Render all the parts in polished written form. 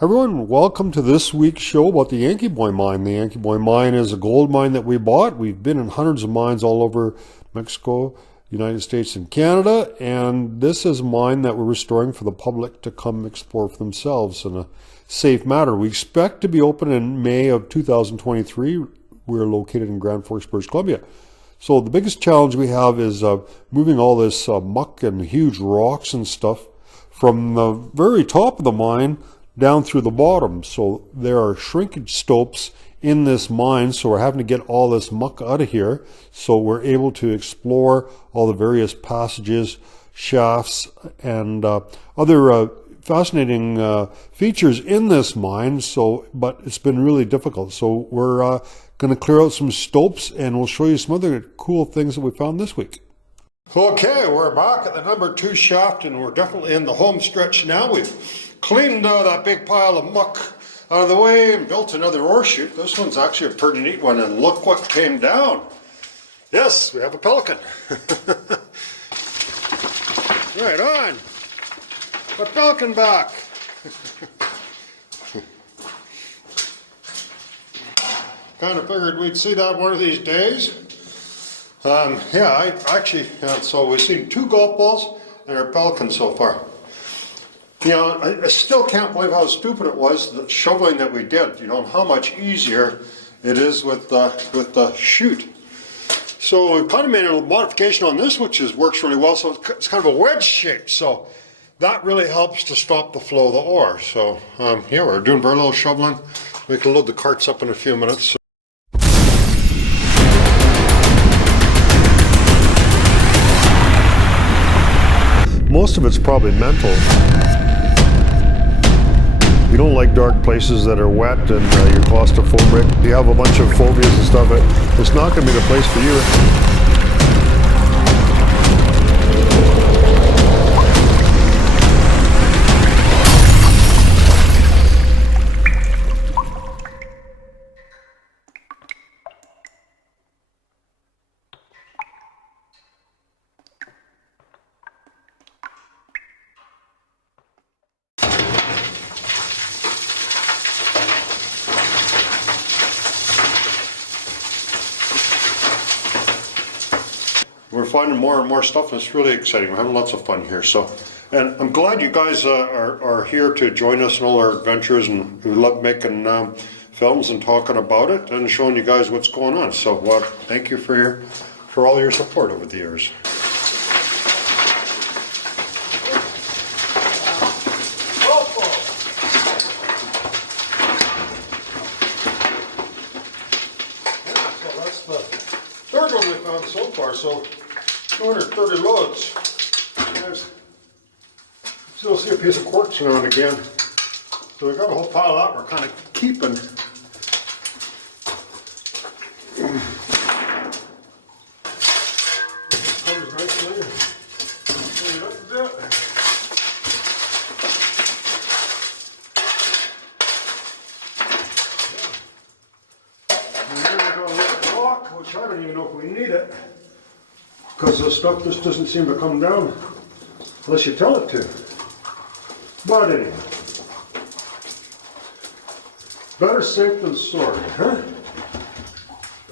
Everyone, welcome to this week's show about the Yankee Boy Mine. The Yankee Boy Mine is a gold mine that we bought. We've been in hundreds of mines all over Mexico, United States, and Canada, and this is a mine that we're restoring for the public to come explore for themselves in a safe manner. We expect to be open in May of 2023. We're located in Grand Forks, British Columbia. So the biggest challenge we have is moving all this muck and huge rocks and stuff from the very top of the mine down through the bottom. So there are shrinkage stopes in this mine, so we're having to get all this muck out of here so we're able to explore all the various passages, shafts, and other fascinating features in this mine. But it's been really difficult. So we're going to clear out some stopes, and we'll show you some other cool things that we found this week. Okay, we're back at the number 2 shaft, and we're definitely in the home stretch now. We've cleaned that big pile of muck out of the way and built another ore chute. This one's actually a pretty neat one, and look what came down. Yes, we have a pelican. Right on. A pelican back. Kind of figured we'd see that one of these days. So we've seen 2 golf balls and a pelican so far. You know, I still can't believe how stupid it was, the shoveling that we did, you know, and how much easier it is with the chute. So we've kind of made a modification on this, which works really well. So it's kind of a wedge shape. So that really helps to stop the flow of the ore. So yeah, we're doing very little shoveling. We can load the carts up in a few minutes. Most of it's probably mental. You don't like dark places that are wet and you're claustrophobic. You have a bunch of phobias and stuff. It's not going to be the place for you. We're finding more and more stuff, and it's really exciting. We're having lots of fun here. And I'm glad you guys are here to join us in all our adventures, and we love making films and talking about it and showing you guys what's going on. So thank you for all your support over the years. So that's the third one we found so far. So 230 loads. Still see a piece of quartz now and again. So we've got a whole pile out we're kind of keeping. Comes nicely. And then we're going to let it rock, which I don't even know if we need it. Because the stuff just doesn't seem to come down unless you tell it to. But anyway, better safe than sorry, huh?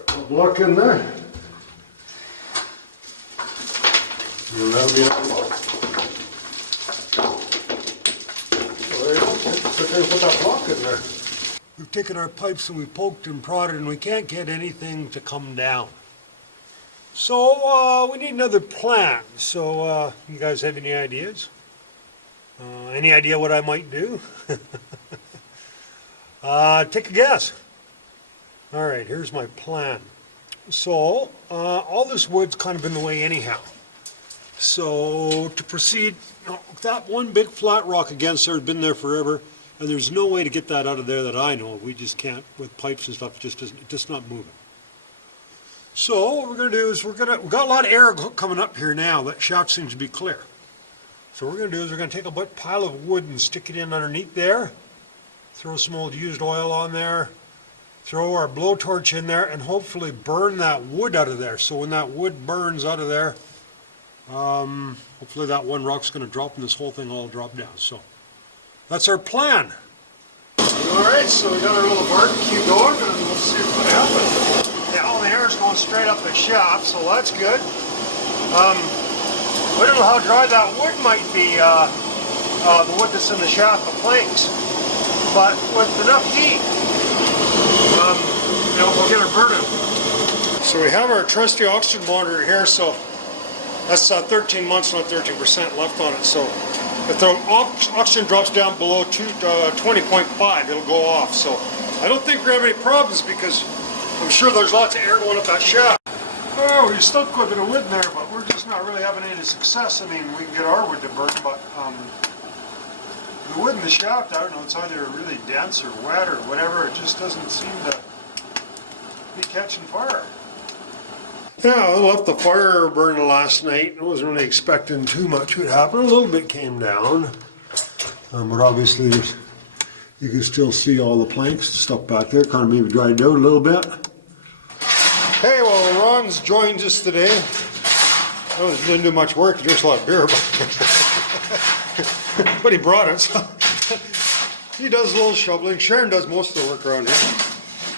Got a block in there. And that'll be our block. So there you go. Sit there and put that block in there. We've taken our pipes and we poked and prodded, and we can't get anything to come down. So we need another plan. So you guys have any ideas? Any idea what I might do? Take a guess. All right, here's my plan. So all this wood's kind of in the way anyhow. So to proceed, that one big flat rock against there has been there forever, and there's no way to get that out of there that I know of. We just can't, with pipes and stuff, it's just not moving. So what we're going to do is we've got a lot of air coming up here now. That shaft seems to be clear. So what we're going to do is we're going to take a pile of wood and stick it in underneath there, throw some old used oil on there, throw our blowtorch in there, and hopefully burn that wood out of there. So when that wood burns out of there, hopefully that one rock's going to drop and this whole thing all drop down. So that's our plan. Alright, so we got our little barbecue going and we'll see what happens. Yeah, all the air is going straight up the shaft, so that's good. We don't know how dry that wood might be, the wood that's in the shaft, the planks. But with enough heat, we'll get her burning. So we have our trusty oxygen monitor here, so that's 13 months, not 13% left on it. So if the oxygen drops down below 20.5, it'll go off. So I don't think we're having any problems because I'm sure there's lots of air going up that shaft. Oh, we still quite a bit of wood in there, but we're just not really having any success. I mean, we can get our wood to burn, but the wood in the shaft, I don't know, it's either really dense or wet or whatever. It just doesn't seem to be catching fire. Yeah, I left the fire burning last night. I wasn't really expecting too much would happen. A little bit came down. But obviously you can still see all the planks and stuff back there. Kind of maybe dried out a little bit. Hey, well, Ron's joined us today. He didn't do much work. He drinks a lot of beer, but he brought it. So he does a little shoveling. Sharon does most of the work around here.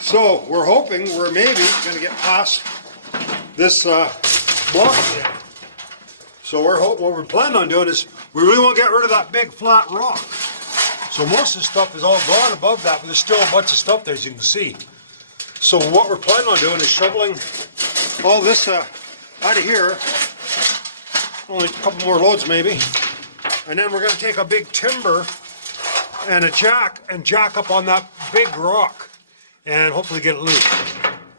So we're hoping we're maybe going to get past this block again. So what we're planning on doing is we really want to get rid of that big flat rock. So most of the stuff is all gone above that, but there's still a bunch of stuff there, as you can see. So what we're planning on doing is shoveling all this out of here, only a couple more loads maybe, and then we're going to take a big timber and a jack and jack up on that big rock and hopefully get it loose.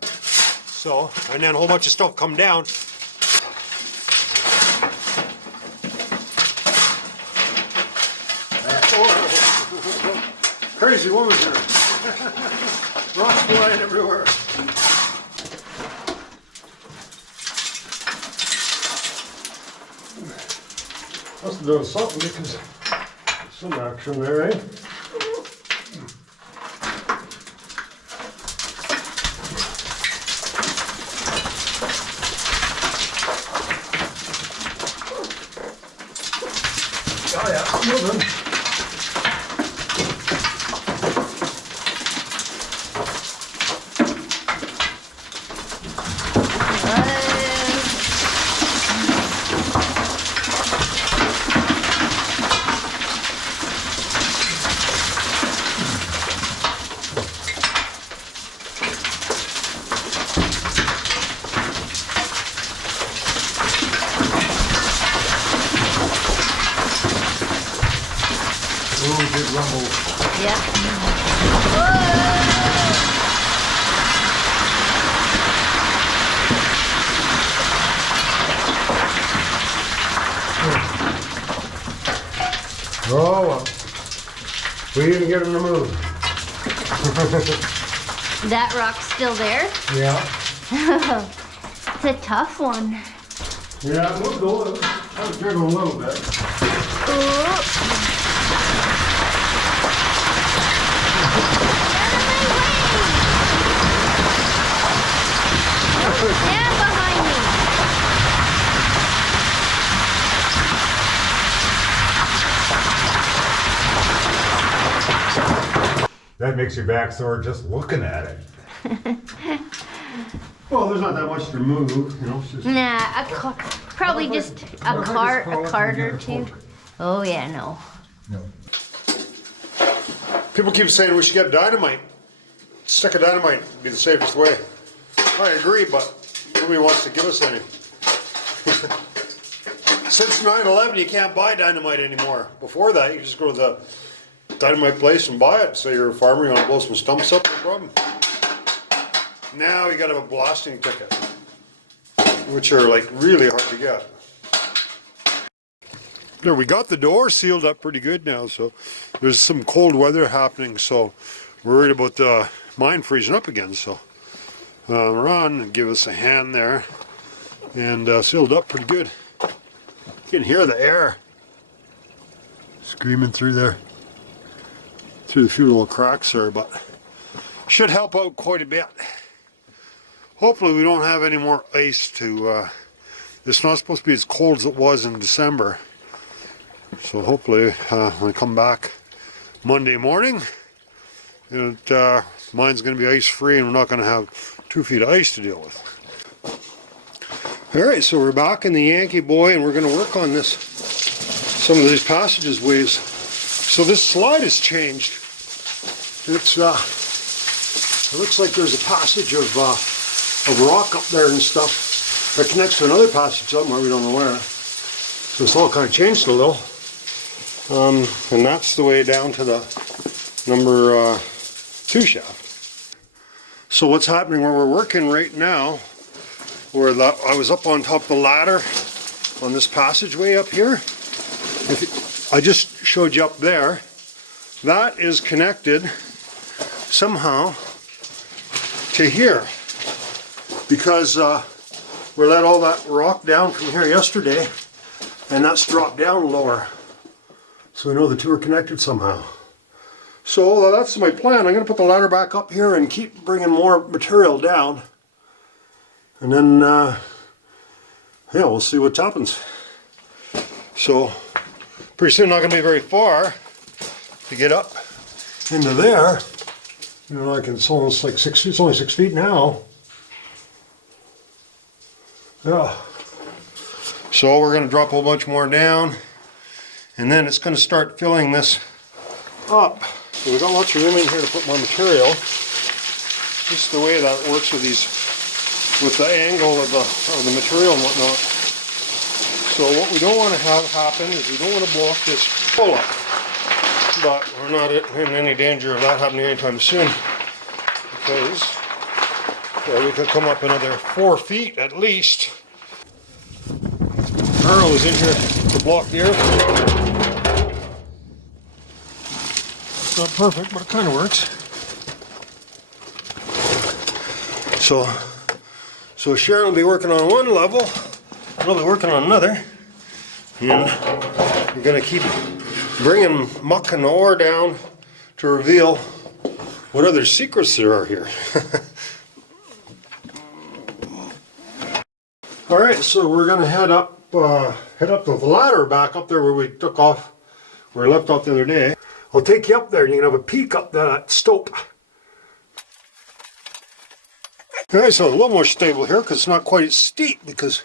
So, and then a whole bunch of stuff come down. Oh, crazy woman here. Rocks flying everywhere. Must have done something because some action there, eh? Oh yeah, moving. Big rumble. Yep. Oh, well. We didn't get him to move. That rock's still there? Yeah. It's a tough one. Yeah, we'll go. I'll jiggle a little bit. Ooh. Stand behind me. That makes your back sore just looking at it. Well, there's not that much to move, you know. It's just... Nah, probably just a cart or two. Oh yeah, no. No. People keep saying we should get dynamite. Stick of dynamite would be the safest way. I agree, but nobody wants to give us any. Since 9/11, you can't buy dynamite anymore. Before that, you just go to the dynamite place and buy it. So you're a farmer, you want to blow some stumps up, no problem. Now you got to have a blasting ticket, which are like really hard to get. There, we got the door sealed up pretty good now, so there's some cold weather happening, so we're worried about the mine freezing up again, so Ron give us a hand there, and sealed up pretty good. You can hear the air screaming through there, through the few little cracks there, but should help out quite a bit. Hopefully we don't have any more ice to, it's not supposed to be as cold as it was in December. So hopefully when I come back Monday morning, And mine's going to be ice free, and we're not going to have 2 feet of ice to deal with. All right, so we're back in the Yankee Boy, and we're going to work on this, some of these passages ways. So this slide has changed. It's it looks like there's a passage of rock up there and stuff that connects to another passage somewhere, we don't know where. So it's all kind of changed a little. And that's the way down to the number 2 shaft. So what's happening where we're working right now, where I was up on top of the ladder on this passageway up here. I just showed you up there. That is connected somehow to here, because we let all that rock down from here yesterday, and that's dropped down lower. So we know the two are connected somehow. So that's my plan. I'm going to put the ladder back up here and keep bringing more material down. And then, yeah, we'll see what happens. So, pretty soon not going to be very far to get up into there. You know, it's almost like 6 feet, it's only 6 feet now. Yeah. So we're going to drop a whole bunch more down, and then it's going to start filling this up. So we've got lots of room in here to put more material. Just the way that works with these, with the angle of the material and whatnot. So what we don't want to have happen is we don't want to blow up this pull up. But we're not in any danger of that happening anytime soon, because we could come up another 4 feet at least. Arrow is in here to block the air. It's not perfect, but it kind of works. So Sharon will be working on one level, and I'll be working on another, and we're going to keep bringing muck and ore down to reveal what other secrets there are here. All right, so we're going to head up the ladder back up there where we took off, where we left off the other day. I'll take you up there and you can have a peek up that stope. All right, so a little more stable here because it's not quite as steep because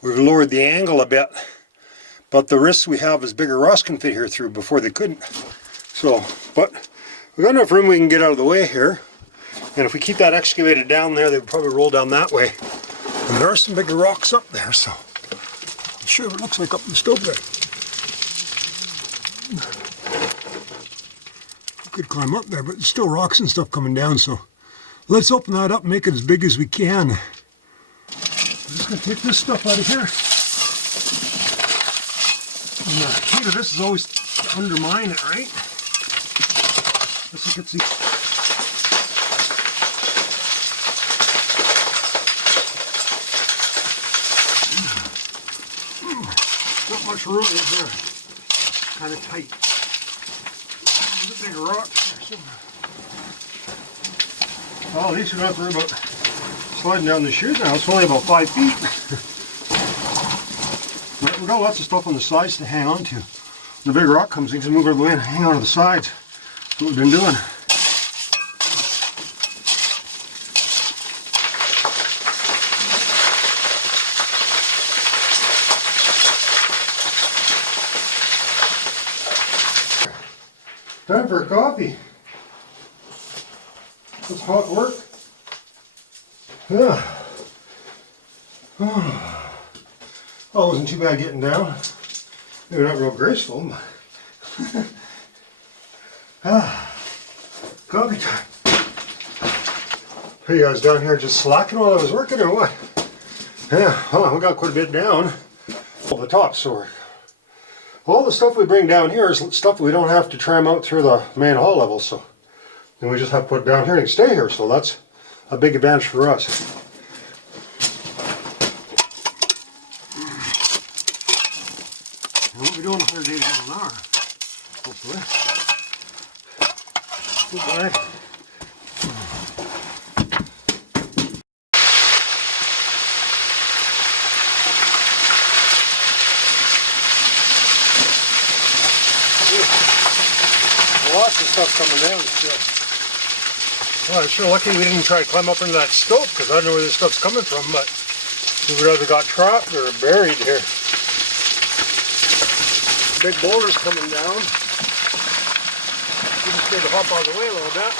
we've lowered the angle a bit. But the risk we have is bigger rocks can fit here through before they couldn't. So, but we've got enough room we can get out of the way here. And if we keep that excavated down there, they would probably roll down that way. And there are some bigger rocks up there, so I'm sure what it looks like up in the stope there. We could climb up there, but there's still rocks and stuff coming down, so let's open that up and make it as big as we can. I'm just going to take this stuff out of here. And the key to this is always to undermine it, right? Let's look at these. Not much room in here. Kind of tight. There's a bigger rock there somewhere. Well, at least we don't have to worry about sliding down the chute now. It's only about 5 feet. We've got lots of stuff on the sides to hang on to. When the big rock comes, we can move out of the way and hang on to the sides. That's what we've been doing. Time for a coffee. That's hot work. Yeah. Oh, it wasn't too bad getting down. Maybe not real graceful, but coffee time. Are you guys down here just slacking while I was working or what? Yeah, well, we got quite a bit down. All the top, so all the stuff we bring down here is stuff we don't have to tram out through the main hall level, so then we just have to put it down here and stay here, so that's a big advantage for us. And we'll be doing 180 miles an hour, hopefully. Goodbye. Lots of stuff coming down still. Well, I'm sure lucky we didn't try to climb up into that stope because I don't know where this stuff's coming from, but we would either got trapped or buried here. Big boulders coming down. We just need to hop out of the way a little bit.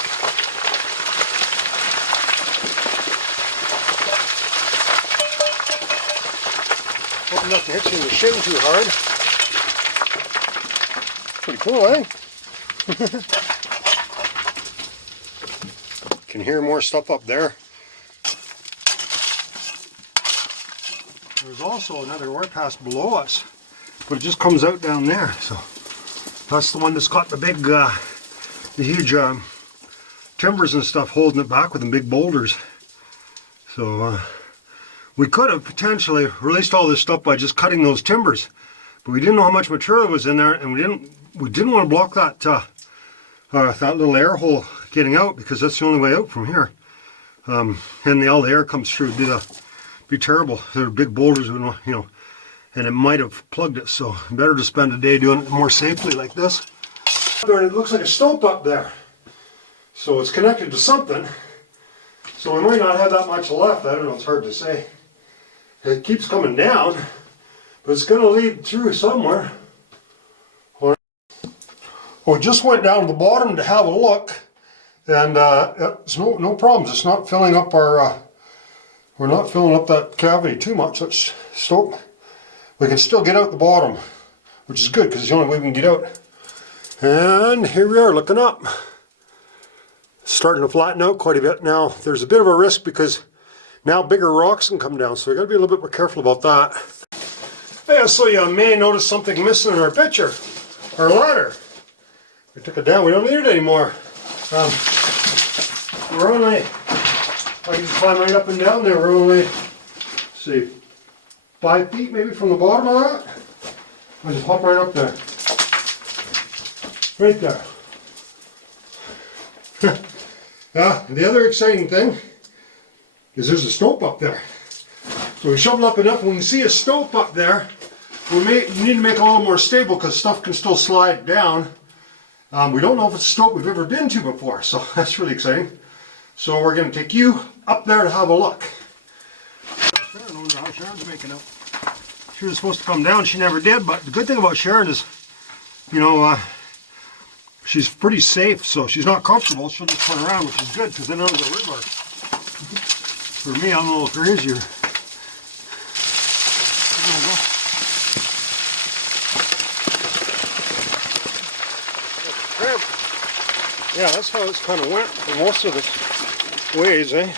Hope nothing hits you in the shin too hard. Pretty cool, eh? Can hear more stuff up there. There's also another ore pass below us, but it just comes out down there. So that's the one that's got the big, the huge timbers and stuff holding it back with the big boulders. So we could have potentially released all this stuff by just cutting those timbers, but we didn't know how much material was in there, and we didn't want to block that that little air hole getting out, because that's the only way out from here. And all the air comes through. It'd be terrible. They're big boulders, you know, and it might have plugged it. So better to spend a day doing it more safely like this. It looks like a stope up there, so it's connected to something. So we might not have that much left. I don't know. It's hard to say. It keeps coming down, but it's going to lead through somewhere. We just went down to the bottom to have a look, and it's no problems. It's not filling up our. We're not filling up that cavity too much. Let's stop. We can still get out the bottom, which is good because it's the only way we can get out. And here we are looking up. It's starting to flatten out quite a bit now. There's a bit of a risk because now bigger rocks can come down, so we got to be a little bit more careful about that. Yeah, so you may notice something missing in our picture, our ladder. We took it down. We don't need it anymore. We're only, I can climb right up and down there. We're only, let's see, 5 feet maybe from the bottom of that. I just hop right up there. Right there. Yeah, the other exciting thing is there's a stope up there. So we shoveled up enough. When we see a stope up there, we need to make it a little more stable because stuff can still slide down. We don't know if it's a stope we've ever been to before, so that's really exciting. So we're going to take you up there to have a look. Sharon, I wonder how Sharon's making out. She was supposed to come down, she never did, but the good thing about Sharon is, you know, she's pretty safe, so she's not comfortable. She'll just turn around, which is good, because then I'll get rid of her. For me, I'm a little crazier. Yeah, that's how it's kind of went for most of the ways, eh?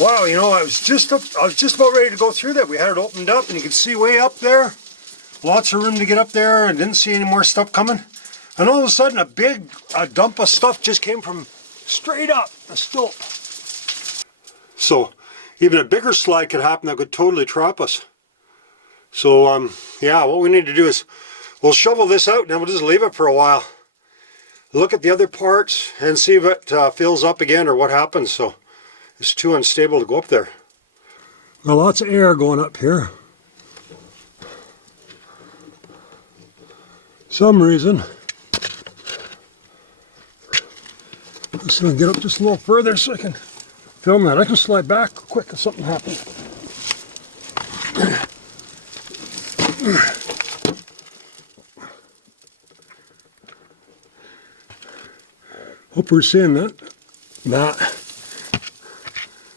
Wow, you know, I was just about ready to go through that. We had it opened up, and you could see way up there. Lots of room to get up there, and didn't see any more stuff coming. And all of a sudden, a big dump of stuff just came from straight up the stope. So, even a bigger slide could happen that could totally trap us. So, yeah, what we need to do is we'll shovel this out, and then we'll just leave it for a while. Look at the other parts and see if it fills up again or what happens. So it's too unstable to go up there. Well, lots of air going up here. Some reason. Let's see if I can get up just a little further so I can film that. I can slide back quick if something happens. Hope we're seeing that.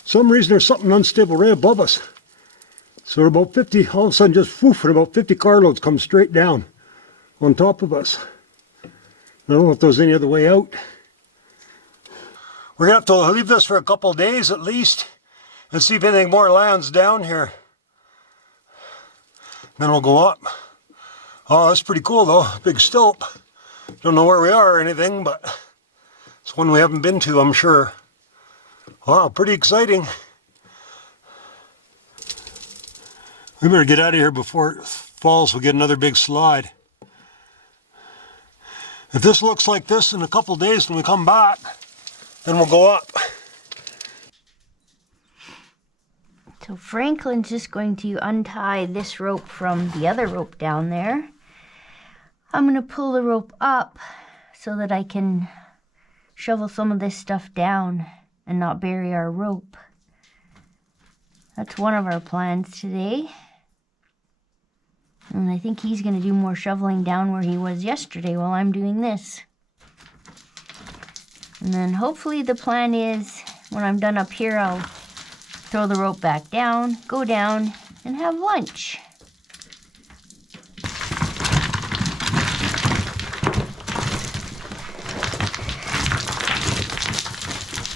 Some reason there's something unstable right above us. So about 50, all of a sudden just woof, and about 50 carloads come straight down on top of us. I don't know if there's any other way out. We're going to have to leave this for a couple of days at least and see if anything more lands down here. Then we'll go up. Oh, that's pretty cool though, big stope. Don't know where we are or anything, but it's one we haven't been to, I'm sure. Wow, pretty exciting. We better get out of here before it falls. We'll get another big slide. If this looks like this in a couple of days when we come back, then we'll go up. So Franklin's just going to untie this rope from the other rope down there. I'm going to pull the rope up so that I can shovel some of this stuff down and not bury our rope. That's one of our plans today. And I think he's going to do more shoveling down where he was yesterday while I'm doing this. And then hopefully the plan is, when I'm done up here, I'll throw the rope back down, go down, and have lunch.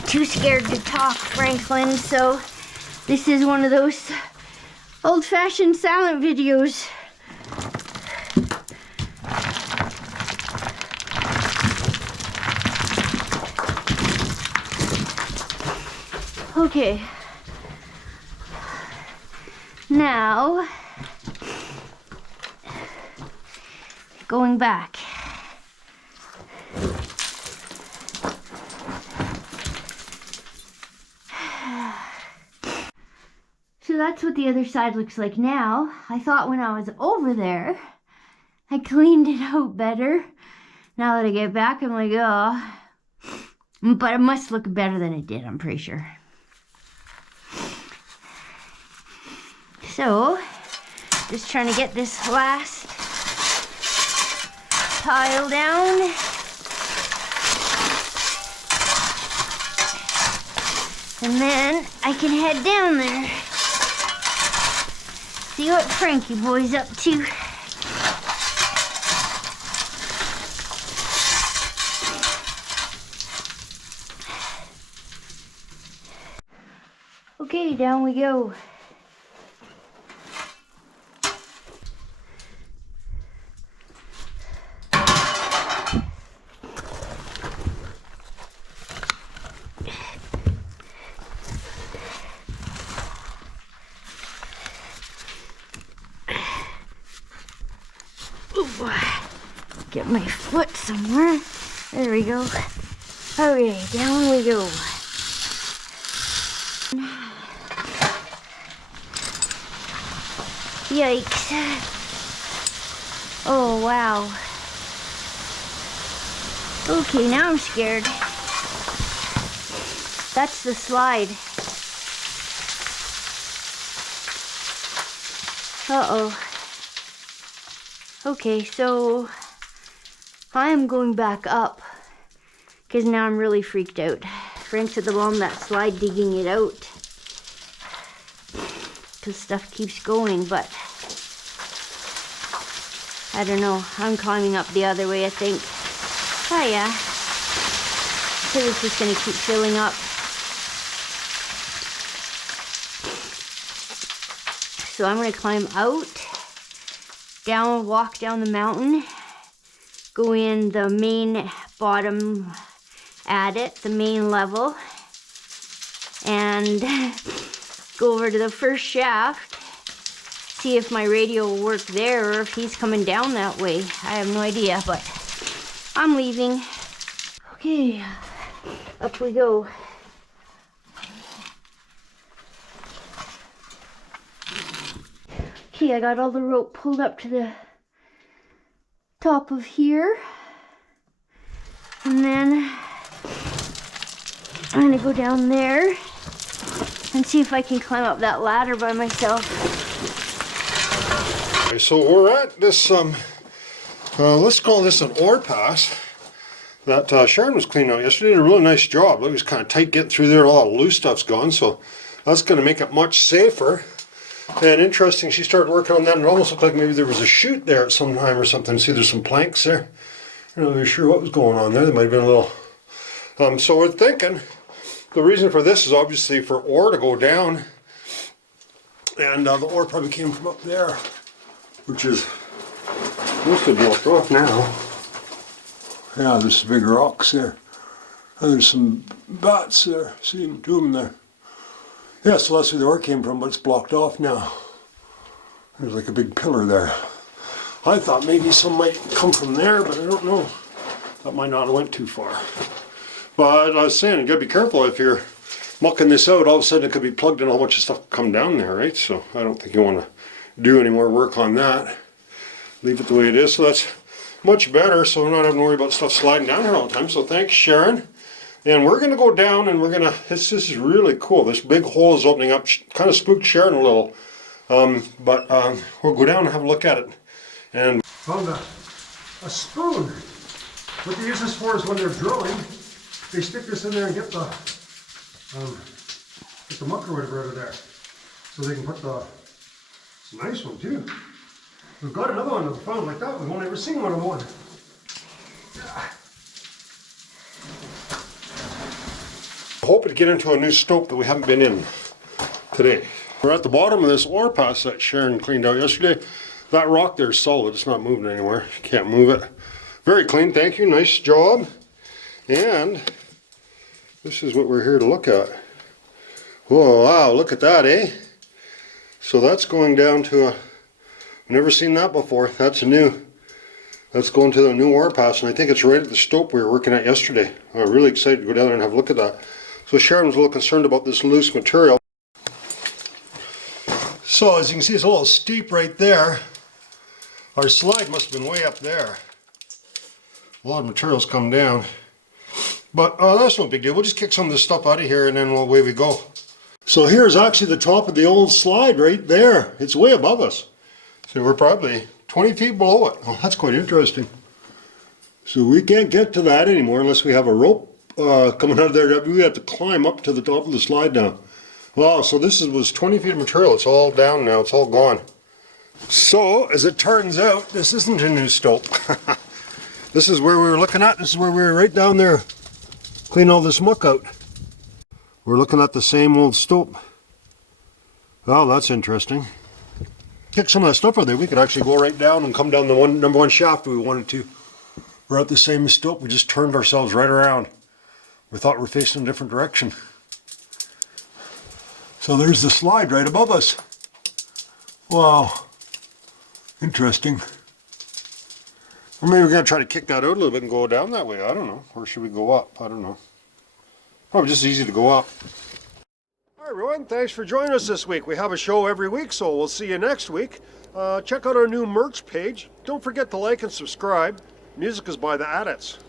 Too scared to talk, Franklin, so this is one of those old-fashioned silent videos. Okay. Now, going back. So that's what the other side looks like now. I thought when I was over there, I cleaned it out better. Now that I get back, I'm like, oh. But it must look better than it did, I'm pretty sure. So, just trying to get this last pile down. And then I can head down there. See what Frankie Boy's up to. Okay, down we go. Get my foot somewhere. There we go. Okay, down we go. Yikes. Oh, wow. Okay, now I'm scared. That's the slide. Uh-oh. Okay, so I'm going back up because now I'm really freaked out. Frank's at the bottom of that slide digging it out because stuff keeps going, but I don't know. I'm climbing up the other way, I think. Oh yeah. So it's just gonna keep filling up. So I'm gonna climb out, down, walk down the mountain, go in the main bottom adit, the main level, and go over to the first shaft, see if my radio will work there or if he's coming down that way. I have no idea, but I'm leaving. Okay, up we go. Okay, I got all the rope pulled up to the top of here. And then I'm gonna go down there and see if I can climb up that ladder by myself. Okay, so we're at this, let's call this an ore pass that Sharon was cleaning out yesterday. Did a really nice job. It was kind of tight getting through there. All that loose stuff's gone, so that's going to make it much safer. And interesting, she started working on that, and it almost looked like maybe there was a chute there at some time or something. See, there's some planks there. I'm not really sure what was going on there. There might have been a little... so we're thinking the reason for this is obviously for ore to go down. And the ore probably came from up there, which is mostly blocked off now. Yeah, there's some big rocks there. And there's some bats there. See them, two of them there. Yeah, so that's where the ore came from, but it's blocked off now. There's like a big pillar there. I thought maybe some might come from there, but I don't know. That might not have went too far. But I was saying, you gotta be careful if you're mucking this out. All of a sudden it could be plugged and a whole bunch of stuff come down there, right? So I don't think you want to do any more work on that. Leave it the way it is. So that's much better, so we're not having to worry about stuff sliding down here all the time. So thanks, Sharon. And we're going to go down and we're going to, this is really cool. This big hole is opening up, kind of spooked Sharon a little. But we'll go down and have a look at it. And found a spoon. What they use this for is when they're drilling, they stick this in there and get the muck or whatever out of there. So they can put the, it's a nice one too. We've got another one that we found like that. We've only ever seen one of one. I hope to get into a new stope that we haven't been in today. We're at the bottom of this ore pass that Sharon cleaned out yesterday. That rock there is solid, it's not moving anywhere. You can't move it. Very clean, thank you, nice job. And this is what we're here to look at. Whoa, wow, look at that, eh? So that's going down to a, I've never seen that before. That's going to the new ore pass, and I think it's right at the stope we were working at yesterday. I'm really excited to go down there and have a look at that. So Sharon was a little concerned about this loose material. So as you can see, it's a little steep right there. Our slide must have been way up there. A lot of materials come down. But that's no big deal. We'll just kick some of this stuff out of here and then away we go. So here's actually the top of the old slide right there. It's way above us. So we're probably 20 feet below it. Oh, that's quite interesting. So we can't get to that anymore unless we have a rope coming out of there. We have to climb up to the top of the slide now. Wow, so this was 20 feet of material. It's all down now. It's all gone. So, as it turns out, this isn't a new stope. This is where we were looking at. This is where we were right down there cleaning all this muck out. We're looking at the same old stope. Well, that's interesting. Kick some of that stuff out there. We could actually go right down and come down the number one shaft if we wanted to. We're at the same stope. We just turned ourselves right around. We thought we're facing a different direction. So there's the slide right above us. Wow. Interesting. Or maybe we're going to try to kick that out a little bit and go down that way. I don't know. Or should we go up? I don't know. Probably just easy to go up. Hi everyone. Thanks for joining us this week. We have a show every week, so we'll see you next week. Check out our new merch page. Don't forget to like and subscribe. Music is by the Adits.